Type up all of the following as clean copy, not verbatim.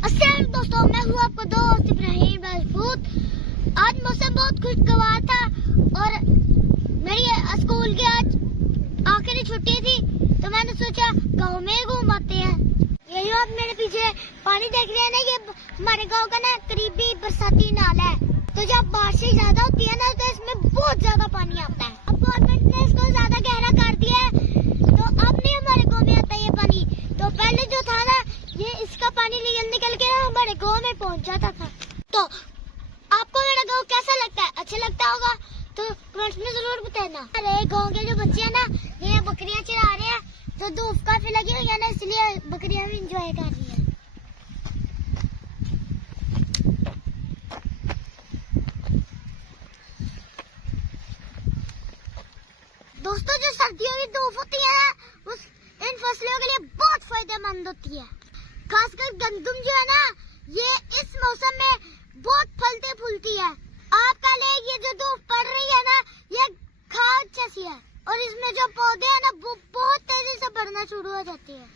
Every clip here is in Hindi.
अस्सलाम दोस्तों, मैं हूँ आपका दोस्त इब्राहिम राजपूत। आज मौसम बहुत खुशगवार था और मेरी स्कूल की आज आखिरी छुट्टी थी, तो मैंने सोचा गांव में घूम आते हैं। यही आप मेरे पीछे पानी देख रहे हैं ना, ये हमारे गांव का ना करीबी बरसाती नाला है। तो जब बारिश ज्यादा होती है ना, तो इसमें बहुत ज्यादा पानी आता है। अब गवर्नमेंट ने इसको ज्यादा गहरा कर दिया है, तो अब नहीं हमारे गाँव में आता ये पानी। तो पहले जो था ना, ये इसका पानी निकल के ना हमारे गाँव में पहुंच जाता था। तो आपको मेरा गाँव कैसा लगता है? अच्छा लगता होगा तो कमेंट्स में जरूर बताना। अरे गाँव के जो बच्चे हैं ना, ये बकरियां चरा रहे हैं, तो धूप काफी लगी हुई है ना, इसलिए बकरियां भी इंजॉय कर रही है। दोस्तों, जो सर्दियों की धूप होती है ना, उस इन फसलों के लिए बहुत फायदेमंद होती है। खासकर गंदम जो है ना, ये इस मौसम में बहुत फलती फूलती है। आपका ले ये जो धूप पड़ रही है ना, ये खाद जैसी है, और इसमें जो पौधे हैं ना, वो बहुत तेजी से बढ़ना शुरू हो जाते हैं।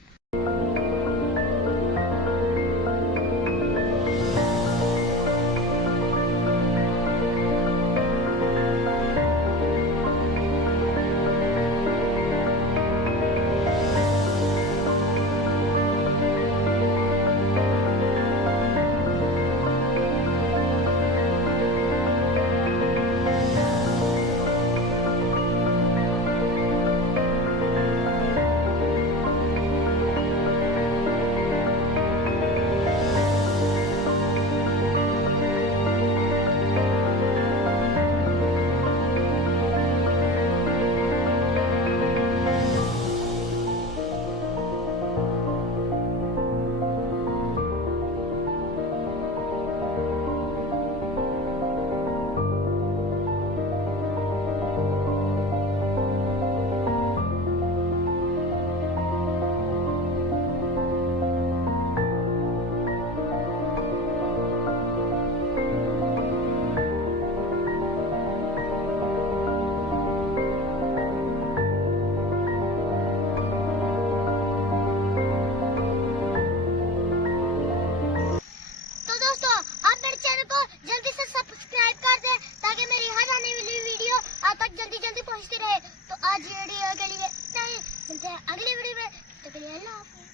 जल्दी से सब्सक्राइब कर दें ताकि मेरी हर आने वाली वीडियो आप तक जल्दी पहुंचती रहे। तो आज ये वीडियो के लिए नहीं, मिलते हैं अगली वीडियो में। तो के लिए अल्लाह हाफ़िज़।